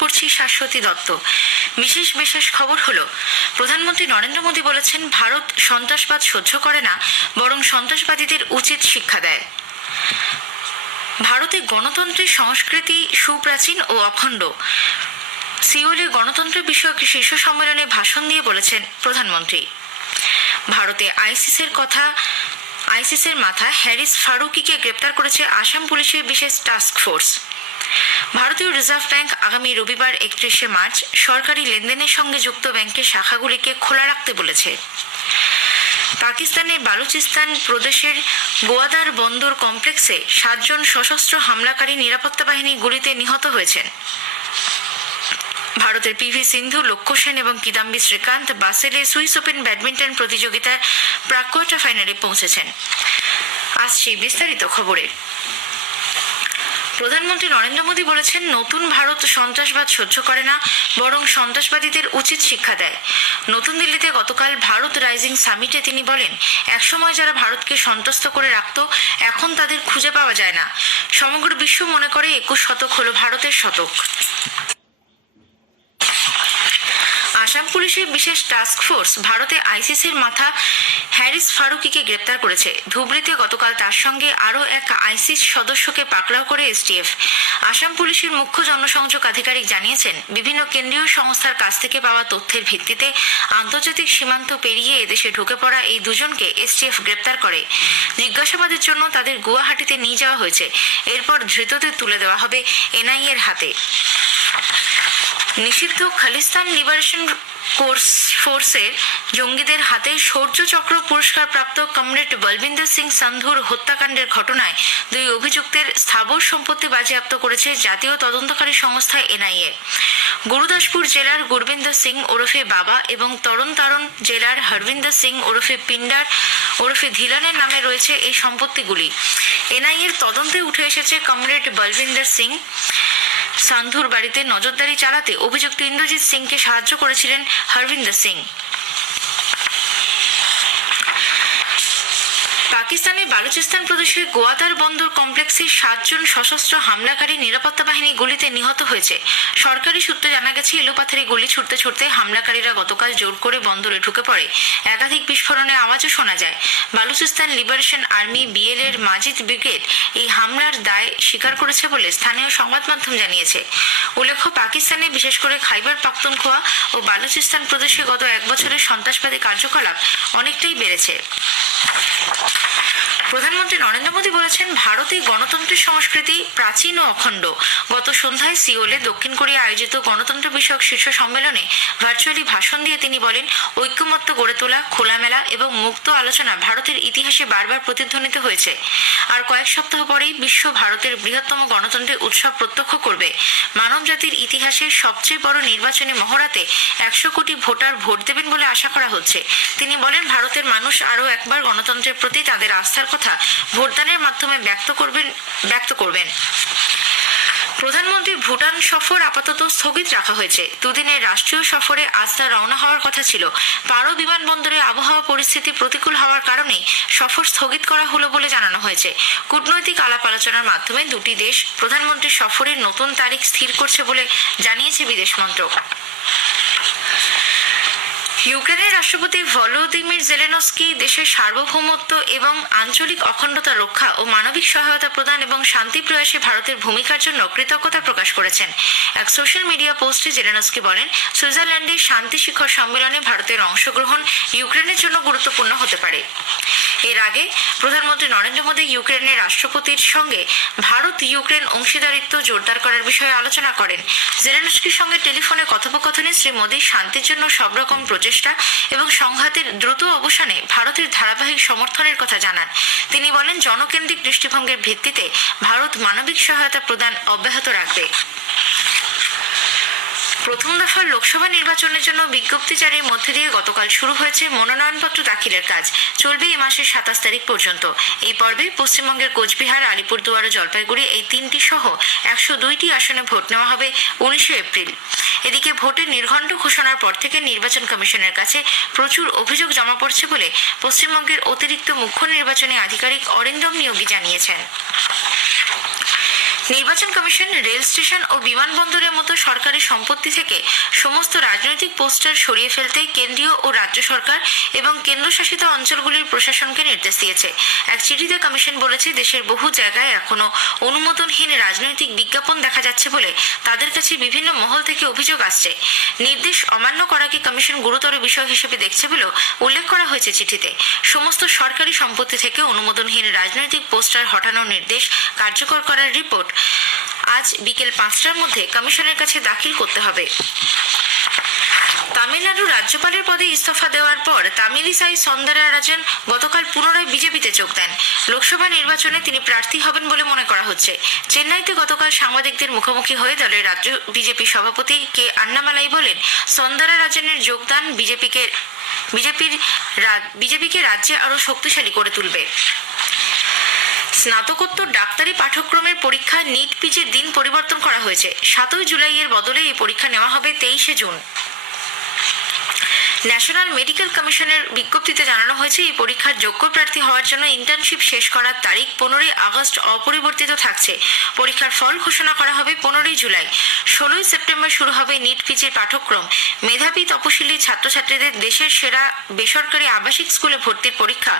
পড়ছি শাশ্বতী দত্ত। বিশেষ খবর হলো, প্রধানমন্ত্রী নরেন্দ্র মোদী বলেছেন, ভারত সন্ত্রাসবাদ সহ্য করে না, বরং সন্ত্রাসবাদীদের উচিত শিক্ষা দেয়। ভারতে গণতন্ত্রের সংস্কৃতি সুপ্রাচীন ও অখণ্ড। সিওলে গণতন্ত্র বিষয়ক শীর্ষ সম্মেলনে ভাষণ দিয়ে বলেছেন প্রধানমন্ত্রী। ভারতে আইসিসের মাথা হ্যারিস ফারুকিকে গ্রেপ্তার করেছে আসাম পুলিশের বিশেষ টাস্ক ফোর্স। ভারতীয় রিজার্ভ ব্যাংক আগামী রবিবার 31শে মার্চ সরকারি লেনদেনের সঙ্গে যুক্ত ব্যাংকের শাখাগুলিকে খোলা রাখতে বলেছে। পাকিস্তানের বালুচিস্তান প্রদেশের গোয়াদার বন্দর কমপ্লেক্সে 7 জন সশস্ত্র হামলাকারী নিরাপত্তা বাহিনী গুলিতে নিহত হয়েছেন। ভারতের পিভি সিন্ধু, লক্ষ্য সেন এবং কিদাম্বি শ্রীকান্ত বাসেলে সুইস ওপেন ব্যাডমিন্টন প্রতিযোগিতার প্রাক কোয়ার্টার ফাইনালে পৌঁছেছেন। আসছি বিস্তারিত খবরে। প্রধানমন্ত্রী নরেন্দ্র মোদী বলেছেন, নতুন ভারত সন্ত্রাসবাদ সহ্য করে না, বরং সন্ত্রাসবাদীদের উচিত শিক্ষা দেয়। নতুন দিল্লিতে গতকাল ভারত রাইজিং সামিটে তিনি বলেন, একসময় যারা ভারতকে সন্ত্রস্ত করে রাখত, এখন তাদের খুঁজে পাওয়া যায় না। সমগ্র বিশ্ব মনে করে 21 শতক হলো ভারতের শতক। আসাম পুলিশের বিশেষ টাস্ক ফোর্স ভারতে আইসিসির মাথা হ্যারিস ফারুকিকে গ্রেপ্তার করেছে। ধুবড়ীতে গতকাল তার সঙ্গে আরও এক আইসিস সদস্যকে পাকড়াও করে এসটিএফ। আসাম পুলিশের মুখ্য জনসংযোগ আধিকারিক জানিয়েছেন, বিভিন্ন কেন্দ্রীয় সংস্থার কাছ থেকে পাওয়া তথ্যের ভিত্তিতে আন্তর্জাতিক সীমান্ত পেরিয়ে এদেশে ঢুকে পড়া এই দুজনকে এসটিএফ গ্রেপ্তার করে। জিজ্ঞাসাবাদের জন্য তাদের গুয়াহাটিতে নিয়ে যাওয়া হয়েছে। এরপর ধৃতদের তুলে দেওয়া হবে এনআইএর হাতে। নিষিদ্ধ খালিস্তান লিবারেশন ফোর্সের জঙ্গিদের হাতে শৌর্য চক্র পুরস্কার প্রাপ্ত কমরেড বলবিন্দর সিং সান্ধুর হত্যাকাণ্ডের ঘটনায় 2 অভিযুক্তের স্থাবর সম্পত্তি বাজেয়াপ্ত করেছে জাতীয় তদন্তকারী সংস্থা এনআইএ। গুরুদাসপুর জেলার গুরবিন্দর সিং ওরফে বাবা এবং তরণ জেলার হরবিন্দর সিং ওরফে পিন্ডার ওরফে ধিলানের নামে রয়েছে এই সম্পত্তিগুলি। এনআইএর তদন্তে উঠে এসেছে, কমরেড বলবিন্দর সিং সান্ধুর বাড়িতে নজরদারি চালাতে অভিযুক্ত ইন্দ্রজিৎ সিংকে সাহায্য করেছিলেন হরবিন্দর সিং। পাকিস্তানের বালুচিস্তান প্রদেশের গোয়াদার বন্দর কমপ্লেক্সে 7 জন সশস্ত্র হামলাকারী নিরাপত্তা বাহিনী গুলিতে নিহত হয়েছে। সরকারি সূত্রে জানা গেছে, এলোপাথারি গুলি ছুটতে ছুটতে হামলাকারীরা গতকাল জোর করে বন্দরে ঢুকে পড়ে। একাধিক বিস্ফোরণের আওয়াজও শোনা যায়। বালুচিস্তান লিবারেশন আর্মি বিএল-এর মাজিদ ব্রিগেড এই হামলার দায় স্বীকার করেছে বলে স্থানীয় সংবাদ মাধ্যম জানিয়েছে। উল্লেখ্য, পাকিস্তানে বিশেষ করে খাইবার পাখতুনখোয়া ও বালুচিস্তান প্রদেশে গত 1 বছরের সন্ত্রাসবাদী কার্যকলাপ অনেকটাই বেড়েছে। প্রধানমন্ত্রী নরেন্দ্র মোদী বলেছেন, ভারতে গণতন্ত্রের সংস্কৃতি প্রাচীন ও অখণ্ড। গত সন্ধ্যায় সিওলে দক্ষিণ কোরিয়া আয়োজিত গণতন্ত্র বিষয়ক শীর্ষ সম্মেলনে ভার্চুয়ালি ভাষণ দিয়ে তিনি বলেন, ঐক্যমত্য গড়ে তোলা, খোলামেলা এবং মুক্ত আলোচনা ভারতের ইতিহাসে বারবার প্রতিধ্বনিত হয়েছে। আর কয়েক সপ্তাহ পরেই বিশ্ব ভারতের বৃহত্তম গণতন্ত্রের উৎসব প্রত্যক্ষ করবে। মানব জাতির ইতিহাসের সবচেয়ে বড় নির্বাচনী মহড়াতে 100 কোটি ভোটার ভোট দেবেন বলে আশা করা হচ্ছে। তিনি বলেন, ভারতের মানুষ আরও একবার গণতন্ত্রের প্রতি তাদের আস্থার কথা ভোটদানের মাধ্যমে ব্যক্ত করবেন। প্রধানমন্ত্রীর ভুটান সফর আপাতত স্থগিত রাখা হয়েছে। 2 দিনের রাষ্ট্রীয় সফরে আজ তার রওনা হওয়ার কথা ছিল। পারো বিমানবন্দরে আবহাওয়া পরিস্থিতি প্রতিকূল হওয়ার কারণে সফর স্থগিত করা হলো বলে জানানো হয়েছে। কূটনৈতিক আলাপ আলোচনার মাধ্যমে 2টি দেশ প্রধানমন্ত্রীর সফরের নতুন তারিখ স্থির করছে বলে জানিয়েছে বিদেশ মন্ত্রক। ইউক্রেনের রাষ্ট্রপতি ভলোদিমির জেলেনস্কি দেশের সার্বভৌমত্ব এবং আঞ্চলিক অখণ্ডতা রক্ষা ও মানবিক সহায়তা প্রদান এবং শান্তি প্রয়াসে ভারতের ভূমিকার জন্য কৃতজ্ঞতা প্রকাশ করেছেন। এক সোশ্যাল মিডিয়া পোস্টে জেলেনস্কি বলেন, সুইজারল্যান্ডের শান্তি শিখর সম্মেলনে ভারতের অংশগ্রহণ ইউক্রেনের জন্য গুরুত্বপূর্ণ হতে পারে। এর আগে প্রধানমন্ত্রী নরেন্দ্র মোদী ইউক্রেনের রাষ্ট্রপতির সঙ্গে ভারত ইউক্রেন অংশীদারিত্ব জোরদার করার বিষয়ে আলোচনা করেন। জেলেনস্কির সঙ্গে টেলিফোনে কথোপকথনে শ্রী মোদী শান্তির জন্য সব রকম প্রচেষ্টা এবং সংঘাতের দ্রুত অবসানে ভারতের ধারাবাহিক সমর্থনের কথা জানান। তিনি বলেন, জনকেন্দ্রিক দৃষ্টিভঙ্গির ভিত্তিতে ভারত মানবিক সহায়তা প্রদান অব্যাহত রাখবে। প্রথম দফার লোকসভা নির্বাচনের জন্য বিজ্ঞপ্তি জারির মধ্যে দিয়ে গতকাল শুরু হয়েছে মনোনয়নপত্র দাখিলের কাজ। চলবে এই মাসের 27 তারিখ পর্যন্ত। এই পর্বে পশ্চিমবঙ্গের কোচবিহার, আলিপুরদুয়ার ও জলপাইগুড়ি এই 3টি সহ 102টি আসনে ভোট নেওয়া হবে 19 এপ্রিল। এদিকে ভোটের নির্ঘণ্ট ঘোষণার পর থেকে নির্বাচন কমিশনের কাছে প্রচুর অভিযোগ জমা পড়ছে বলে পশ্চিমবঙ্গের অতিরিক্ত মুখ্য নির্বাচনী আধিকারিক অরিন্দম নিয়োগী জানিয়েছেন। নির্বাচন কমিশন রেল স্টেশন ও বিমানবন্দরের মতো সরকারি সম্পত্তি থেকে সমস্ত রাজনৈতিক পোস্টার সরিয়ে ফেলতে কেন্দ্রীয় ও রাজ্য সরকার এবং কেন্দ্রশাসিত অঞ্চলগুলির প্রশাসনকে নির্দেশ দিয়েছে। এক চিঠিতে কমিশন বলেছে, দেশের বহু জায়গায় এখনো অনুমোদনহীন রাজনৈতিক বিজ্ঞাপন দেখা যাচ্ছে বলে তাদের কাছে বিভিন্ন মহল থেকে অভিযোগ আসছে। নির্দেশ অমান্য করাকে কমিশন গুরুতর বিষয় হিসেবে দেখছে বলেও উল্লেখ করা হয়েছে চিঠিতে। সমস্ত সরকারি সম্পত্তি থেকে অনুমোদনহীন রাজনৈতিক পোস্টার হটানোর নির্দেশ কার্যকর করার রিপোর্ট আজ বিকেল 5টার মধ্যে কমিশনের কাছে দাখিল করতে হবে। তামিলনাড়ুর রাজ্যপালের পদে ইস্তফা দেওয়ার পর তামিলিসাই সৌন্দররাজন গতকাল পুনরায় বিজেপিতে যোগ দেন। লোকসভা নির্বাচনে তিনি প্রার্থী হবেন বলে মনে করা হচ্ছে। চেন্নাইতে গতকাল সাংবাদিকদের মুখোমুখি হয়ে দলের রাজ্য বিজেপি সভাপতি কে আন্নামালাই বলেন, সৌন্দররাজনের যোগদান বিজেপিকে রাজ্যে আরো শক্তিশালী করে তুলবে। স্নাতকোত্তর ডাক্তারি পাঠ্যক্রমের পরীক্ষা নিট পিজির দিন পরিবর্তন করা হয়েছে। 7 জুলাইয়ের বদলে এই পরীক্ষা নেওয়া হবে 23শে জুন। ন্যাশনাল মেডিকেল কমিশনের বিজ্ঞপ্তিতে জানানো হয়েছে, এই পরীক্ষার যোগ্য প্রার্থী হওয়ার জন্য ইন্টার্নশিপ শেষ করার তারিখ 15 আগস্ট অপরিবর্তিত থাকছে। পরীক্ষার ফল ঘোষণা করা হবে 15 জুলাই। 16 সেপ্টেম্বর শুরু হবে নিট পিজির পাঠ্যক্রম। মেধাবী তপশিলি ছাত্রছাত্রীদের দেশের সেরা বেসরকারি আবাসিক স্কুলে ভর্তির পরীক্ষা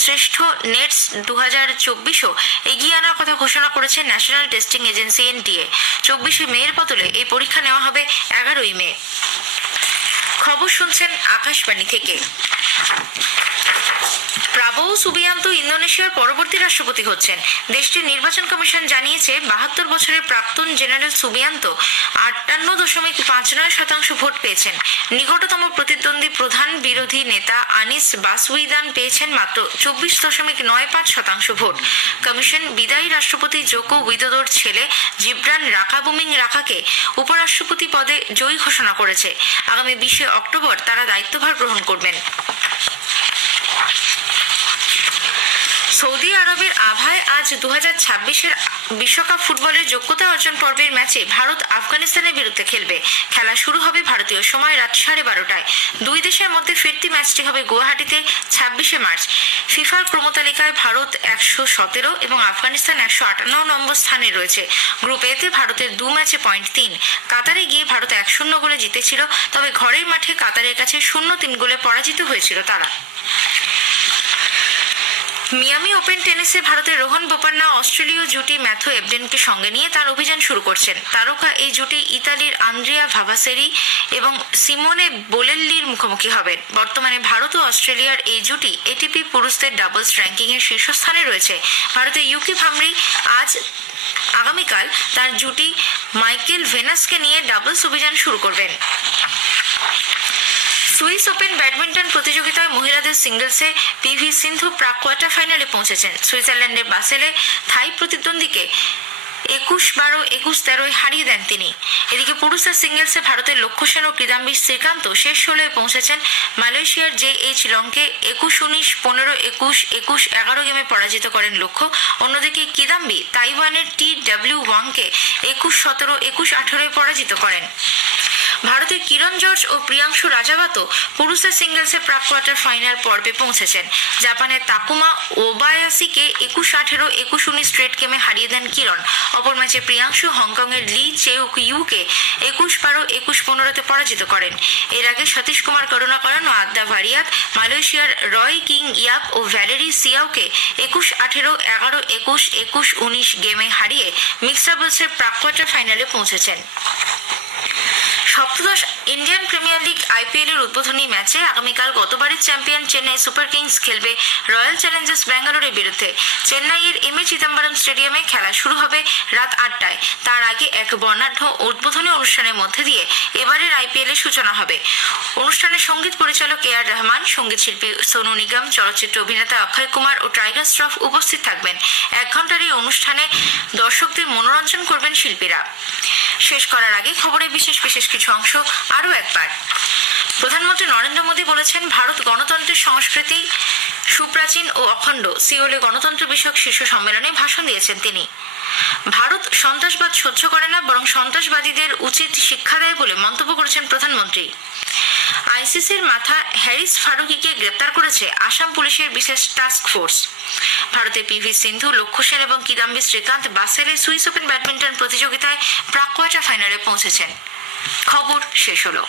শ্রেষ্ঠ নেটস 2024ও এগিয়ে আনার কথা ঘোষণা করেছে ন্যাশনাল টেস্টিং এজেন্সি NTA। 24 মের বদলে এই পরীক্ষা নেওয়া হবে 11 মে। খবর শুনছেন আকাশবাণী থেকে। প্রাবোও সুবিয়ান্তো ইন্দোনেশিয়ার পরবর্তী রাষ্ট্রপতি হচ্ছেন। দেশটির নির্বাচন কমিশন জানিয়েছে, 72 বছরের প্রাক্তন জেনারেল সুবিয়ান্তো 58.59% ভোট পেয়েছেন। নিকটতম প্রতিদ্বন্দ্বী প্রধান বিরোধী নেতা আনিস বাসউইদান পেয়েছেন মাত্র 24.95% ভোট। কমিশন বিদায়ী রাষ্ট্রপতি জোকো উইদোদোর ছেলে জিব্রান রাকাবুমিং রাকাকে উপরাষ্ট্রপতি পদে জয়ী ঘোষণা করেছে। আগামী 20 অক্টোবর তারা দায়িত্বভার গ্রহণ করবেন। সৌদি আরবের আভায় আজ 2026-এর বিশ্বকাপ ফুটবলের যোগ্যতা অর্জন পর্বের ম্যাচে ভারত আফগানিস্তানের বিরুদ্ধে খেলবে। খেলা শুরু হবে ভারতীয় সময় রাত 12:30টায়। দুই দেশের মধ্যে ফিরতি ম্যাচটি হবে গুয়াহাটিতে 26শে মার্চ। ফিফার ক্রমতালিকায় ভারত 117 এবং আফগানিস্তান 158 নম্বর স্থানে রয়েছে। গ্রুপ এতে ভারতের 2 ম্যাচে পয়েন্ট 3। কাতারে গিয়ে ভারত 1-0 গোলে জিতেছিল, তবে ঘরের মাঠে কাতারের কাছে 0-3 গোলে পরাজিত হয়েছিল তারা। মিয়ামি ওপেন টেনিসে ভারতের রোহন বোপান্না অস্ট্রেলীয় জুটি ম্যাথু এবডেনকে সঙ্গে নিয়ে তার অভিযান শুরু করছেন। তারকা এই জুটি ইতালির আন্দ্রিয়া ভাভাসেরি এবং সিমোনে বোলেল্লির মুখোমুখি হবেন। বর্তমানে ভারত ও অস্ট্রেলিয়ার এই জুটি এটিপি পুরুষদের ডাবলস র্যাঙ্কিং এর শীর্ষস্থানে রয়েছে। ভারতের ইউকি ভামরি আগামীকাল তার জুটি মাইকেল ভেনাসকে নিয়ে ডাবলস অভিযান শুরু করবেন। সুইস ওপেন ব্যাডমিন্টন প্রতিযোগিতায় মহিলাদের সিঙ্গলসে পিভি সিন্ধু প্রাক কোয়ার্টার ফাইনালে পৌঁছেছেন। সুইজারল্যান্ডের বাসেলে থাই প্রতিদ্বন্দ্বীকে 21-12, 21-13 হারিয়ে দেন তিনি। এদিকে পুরুষদের সিঙ্গলসে ভারতের লক্ষ্য সেন ও কিদাম্বি শ্রীকান্ত শেষ 16-এ পৌঁছেছেন। মালয়েশিয়ার JH লংকে 21-19, 15-21, 21-11 গেমে পরাজিত করেন লক্ষ্য। অন্যদিকে কিদাম্বি তাইওয়ানের TW ওয়াংকে 21-17, 21-18 পরাজিত করেন। ভারতের কিরণ জর্জ ও প্রিয়াংশু রাজাবাতো পুরুষদের সিঙ্গলসে প্রাক কোয়ার্টার ফাইনাল পর্বে পৌঁছেছেন। জাপানের তাকুমা ওবায়াসিকে 21-18, 21-19 স্ট্রেট গেমে হারিয়ে দেন কিরণ। অপর ম্যাচে প্রিয়াংশু হংকংয়ের লি চেউক ইউকে 21-12, 21-15 পরাজিত করেন। এর আগে সতীশ কুমার করুণাকরণ ও আদ্যা ভারিয়াত মালয়েশিয়ার রয় কিং ইয়াপ ও ভ্যালেরি সিয়াওকে 21-18, 11-21, 21-19 গেমে হারিয়ে মিক্সড ডাবলসের প্রাক কোয়ার্টার ফাইনালে পৌঁছেছেন। সপ্তদশ ইন্ডিয়ান প্রিমিয়ার লিগ IPL এর উদ্বোধনী ম্যাচে আগামীকাল গতবারের চ্যাম্পিয়ন চেন্নাই সুপার কিংস খেলবে রয়্যাল চ্যালেঞ্জার্স ব্যাঙ্গালোরের বিরুদ্ধে। চেন্নাইয়ের MA চিদম্বরম স্টেডিয়ামে খেলা শুরু হবে রাত 8টায়। তার আগে এক বর্ণাঢ্য উদ্বোধনী অনুষ্ঠানের মধ্যে দিয়ে এবারের IPL এর সূচনা হবে। অনুষ্ঠানে সঙ্গীত পরিচালক AR রহমান, সঙ্গীত শিল্পী সোনু নিগম, চলচ্চিত্র অভিনেতা অক্ষয় কুমার ও টাইগার শ্রফ উপস্থিত থাকবেন। 1 ঘন্টার এই অনুষ্ঠানে দর্শকদের মনোরঞ্জন করবেন শিল্পীরা। শেষ করার আগে খবরের বিশেষ কিছু অংশ আরও একবার। প্রধানমন্ত্রী নরেন্দ্র মোদী বলেছেন, ভারত গণতন্ত্রের সংস্কৃতি সুপ্রাচীন ও অখণ্ড। সিওলে গণতন্ত্র বিষয়ক শীর্ষ সম্মেলনে ভাষণ দিয়েছেন তিনি। ভারত সন্ত্রাসবাদ সহ্য করে না, বরং সন্ত্রাসবাদীদের উচিত শিক্ষা দেয় বলে মন্তব্য করেছেন প্রধানমন্ত্রী। ICCর মাথা হ্যারিস ফারুকিকে গ্রেপ্তার করেছে আসাম পুলিশের বিশেষ টাস্ক ফোর্স। ভারতের পিভি সিন্ধু, লক্ষ্য সেন এবং কিদাম্বি শ্রীকান্ত বাসেলে সুইস ওপেন ব্যাডমিন্টন প্রতিযোগিতায় প্রাক কোয়ার্টার ফাইনালে পৌঁছেছেন। খবর শেষ হলো।